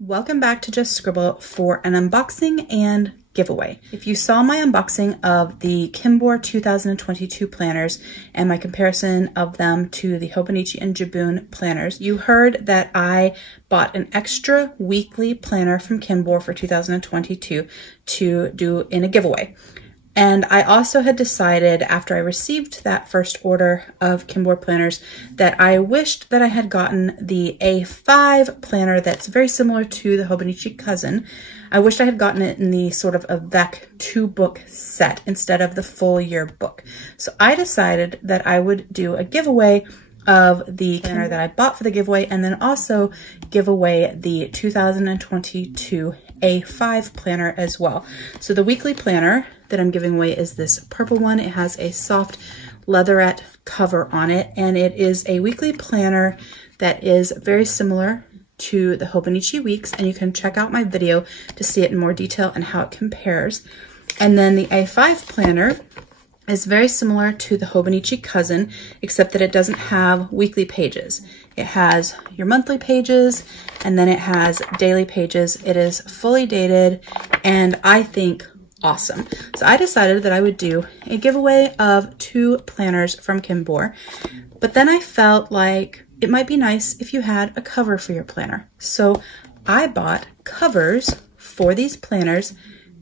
Welcome back to Just Scribble for an unboxing and giveaway. If you saw my unboxing of the Kinbor 2022 planners and my comparison of them to the Hobonichi and Jabun planners, you heard that I bought an extra weekly planner from Kinbor for 2022 to do in a giveaway. And I also had decided after I received that first order of Kinbor planners that I wished that I had gotten the A5 planner that's very similar to the Hobonichi cousin. I wished I had gotten it in the sort of Avec 2-book set instead of the full year book. So I decided that I would do a giveaway of the planner that I bought for the giveaway and then also give away the 2022 A5 planner as well. So the weekly planner that I'm giving away is this purple one. It has a soft leatherette cover on it, and it is a weekly planner that is very similar to the Hobonichi weeks, and you can check out my video to see it in more detail and how it compares. And then the A5 planner is very similar to the Hobonichi cousin, except that it doesn't have weekly pages. It has your monthly pages, and then it has daily pages. It is fully dated, and I think awesome. So I decided that I would do a giveaway of 2 planners from Kinbor, but then I felt like it might be nice if you had a cover for your planner. So I bought covers for these planners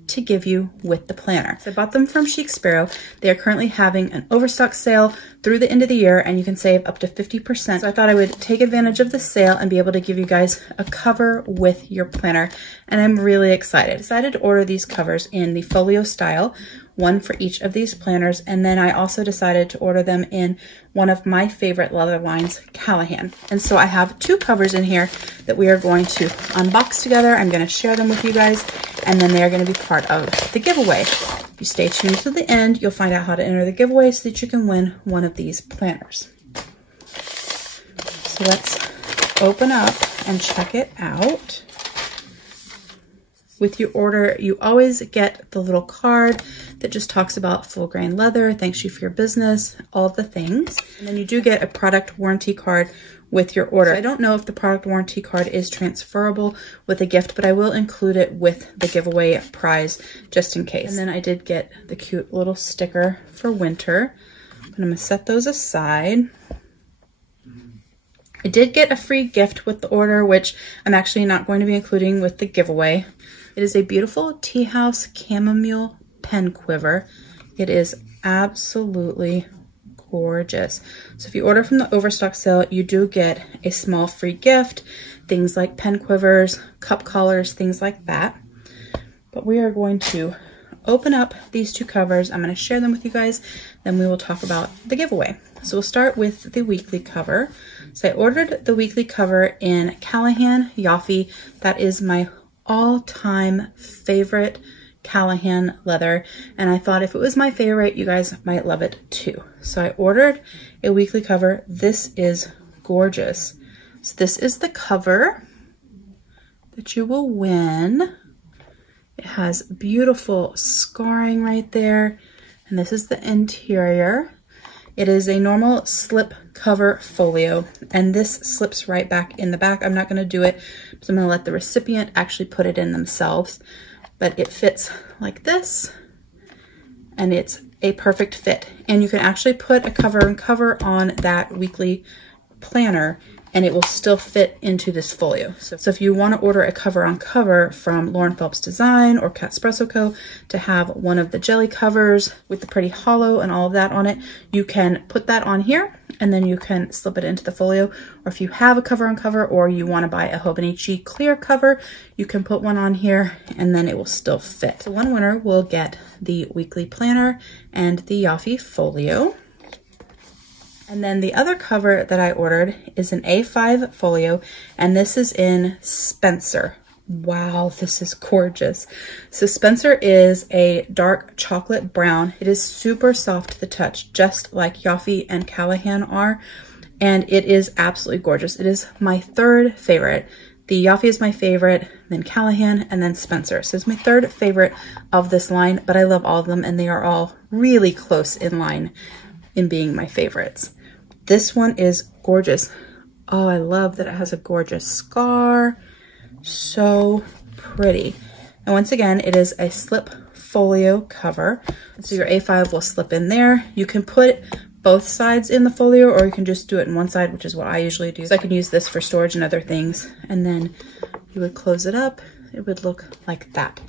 to give you with the planner. So I bought them from Chic Sparrow. They are currently having an overstock sale through the end of the year, and you can save up to 50%. So I thought I would take advantage of the sale and be able to give you guys a cover with your planner, and I'm really excited. I decided to order these covers in the Folio style, one for each of these planners, and then I also decided to order them in one of my favorite leather lines, Callahan. And so I have 2 covers in here that we are going to unbox together. I'm going to share them with you guys, and then they are going to be part of the giveaway. If you stay tuned to the end, you'll find out how to enter the giveaway so that you can win one of these planners. So let's open up and check it out. With your order, you always get the little card that just talks about full grain leather, thanks you for your business, all of the things. And then you do get a product warranty card with your order. So I don't know if the product warranty card is transferable with a gift, but I will include it with the giveaway prize just in case. And then I did get the cute little sticker for winter. But I'm gonna set those aside. I did get a free gift with the order, which I'm actually not going to be including with the giveaway. It is a beautiful tea house chamomile pen quiver. It is absolutely gorgeous. So if you order from the overstock sale, you do get a small free gift, things like pen quivers, cup collars, things like that. But we are going to open up these 2 covers. I'm going to share them with you guys, then we will talk about the giveaway. So we'll start with the weekly cover. So I ordered the weekly cover in Callahan Yaffe. That is my all-time favorite Callahan leather, and I thought if it was my favorite, you guys might love it too. So I ordered a weekly cover. This is gorgeous. So this is the cover that you will win. It has beautiful scarring right there, and this is the interior. It is a normal slip cover folio, and this slips right back in the back. I'm not going to do it, so I'm going to let the recipient actually put it in themselves. But it fits like this, and it's a perfect fit. And you can actually put a cover on that weekly planner, and it will still fit into this folio. So if you want to order a cover on cover from Lauren Phelps Design or Cat Espresso Co. to have one of the jelly covers with the pretty hollow and all of that on it, you can put that on here and then you can slip it into the folio. Or if you have a cover on cover or you want to buy a Hobonichi clear cover, you can put one on here and then it will still fit. So one winner will get the weekly planner and the Yaffe folio. And then the other cover that I ordered is an A5 folio, and this is in Spencer. Wow, this is gorgeous. So Spencer is a dark chocolate brown. It is super soft to the touch, just like Yaffe and Callahan are, and it is absolutely gorgeous. It is my 3rd favorite. The Yaffe is my favorite, then Callahan, and then Spencer. So it's my 3rd favorite of this line, but I love all of them, and they are all really close in line in being my favorites. This one is gorgeous. Oh, I love that it has a gorgeous scar. So pretty. And once again, it is a slip folio cover. So your A5 will slip in there. You can put both sides in the folio, or you can just do it in one side, which is what I usually do. So I can use this for storage and other things. And then you would close it up. It would look like that.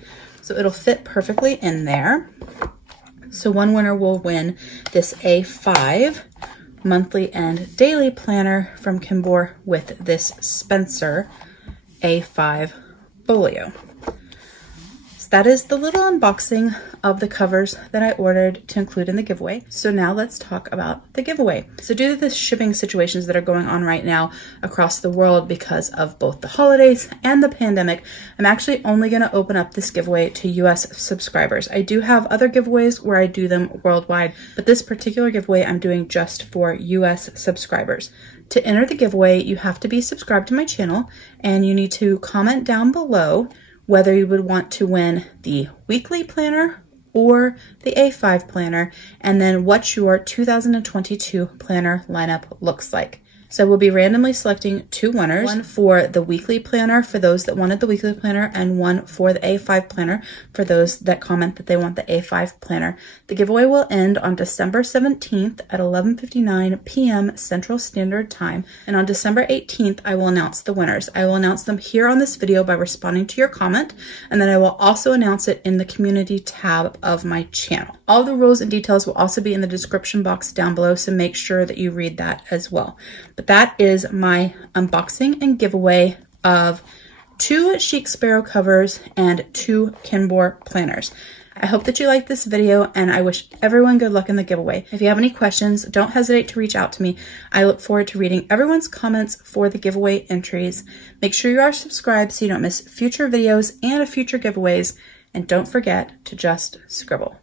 So it'll fit perfectly in there. So one winner will win this A5 monthly and daily planner from Kinbor with this Spencer A5 folio. That is the little unboxing of the covers that I ordered to include in the giveaway. So now let's talk about the giveaway. So due to the shipping situations that are going on right now across the world because of both the holidays and the pandemic, I'm actually only going to open up this giveaway to US subscribers. I do have other giveaways where I do them worldwide, but this particular giveaway I'm doing just for US subscribers. To enter the giveaway, you have to be subscribed to my channel, and you need to comment down below whether you would want to win the weekly planner or the A5 planner, and then what your 2022 planner lineup looks like. So we'll be randomly selecting 2 winners, one for the weekly planner for those that wanted the weekly planner, and one for the A5 planner for those that comment that they want the A5 planner. The giveaway will end on December 17th at 11:59 p.m. Central Standard Time, and on December 18th, I will announce the winners. I will announce them here on this video by responding to your comment, and then I will also announce it in the community tab of my channel. All the rules and details will also be in the description box down below, so make sure that you read that as well. But that is my unboxing and giveaway of 2 Chic Sparrow covers and 2 Kinbor planners. I hope that you liked this video, and I wish everyone good luck in the giveaway. If you have any questions, don't hesitate to reach out to me. I look forward to reading everyone's comments for the giveaway entries. Make sure you are subscribed so you don't miss future videos and future giveaways, and don't forget to just scribble.